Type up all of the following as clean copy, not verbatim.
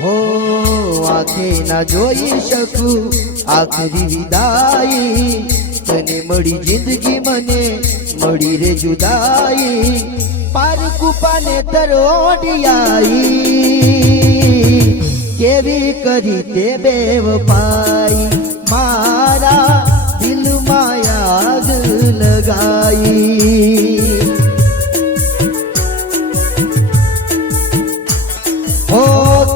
હો આંખે ના જોઈ શકું આખરી વિદાઈ, તને મળી જિંદગી મને મળી રે જુદાઈ, પાર કૂપાને તરોડિયાઈ, કેવી કરી તે બેવફાઈ, મારા દિલમાં આગ લગાઈ। ઓ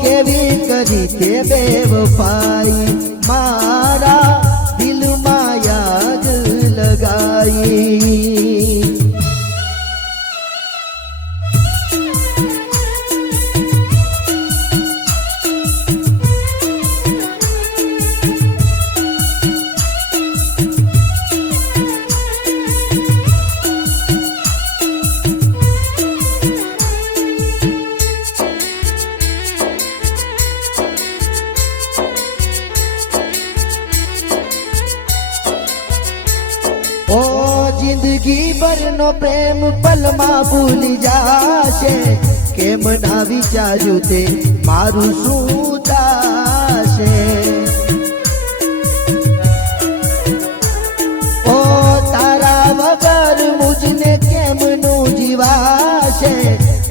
કેવી કરી તે બેવફાઈ, મારા દિલમાં આગ લગાઈ। ઓ જિંદગી ભરનો પ્રેમ પલમાં ભૂલી જાશે, કેમ ના વિચાર્યું તે મારું શું થાશે। ઓ તારા વગર મુજને કેમનું જીવાશે,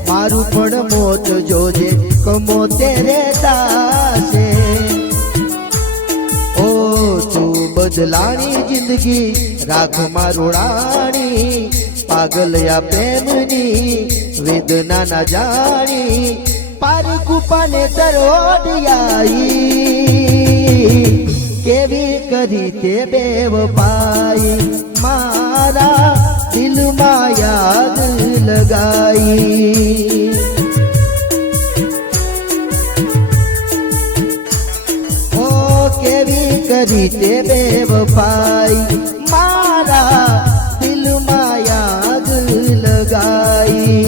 મારું પણ મોત જોજે કમો તેરે દાશે। ઓ તું બદલાણી જિંદગી રાખ મારું રાણી, પાગલ યા પ્રેમની વેદના ના જાણી, પાર કૂપાને તરોડિયાઈ, કેવી કરી તે બેવફાઈ, મારા દિલમાં આગ લગાઈ। ઓ કેવી કરી તે બેવફાઈ, મારા દિલમાં આગ લગાઈ।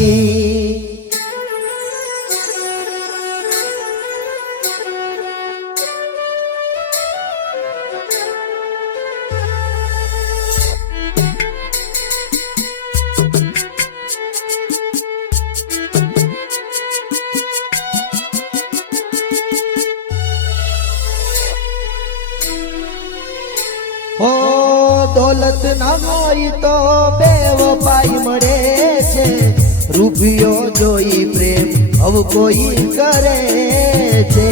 હો દોલત ના હોય તો બેવફાઈ મળે છે, રૂપિયો જોઈ પ્રેમ હવે કોઈ કરે છે।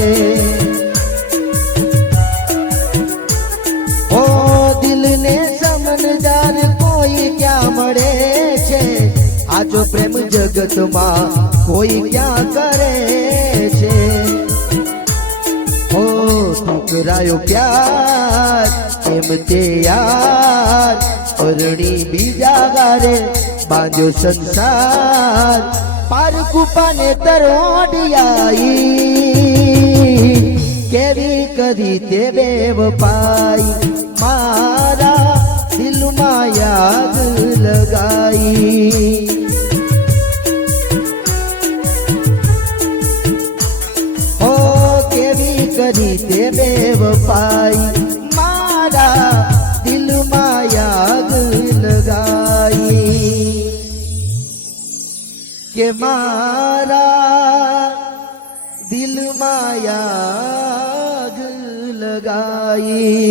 હો દિલને સમજદાર કોઈ ક્યાં મળે છે, આજો પ્રેમ જગતમાં કોઈ ક્યાં કરે છે। હો ઠુકરાયો પ્યાર કેમ તે યાર, પરણી બીજા ગારે બાંધ્યો સંસાર, પાર કૂપાને તરોડિયાઈ, કેવી કરી તે બેવફાઈ, મારા દિલમાં આગ લગાઈ। ઓ કેવી કરી તે બેવફાઈ, મારા દિલમાં આગ લગાઈ, કે મારા દિલમાં આગ લગાઈ।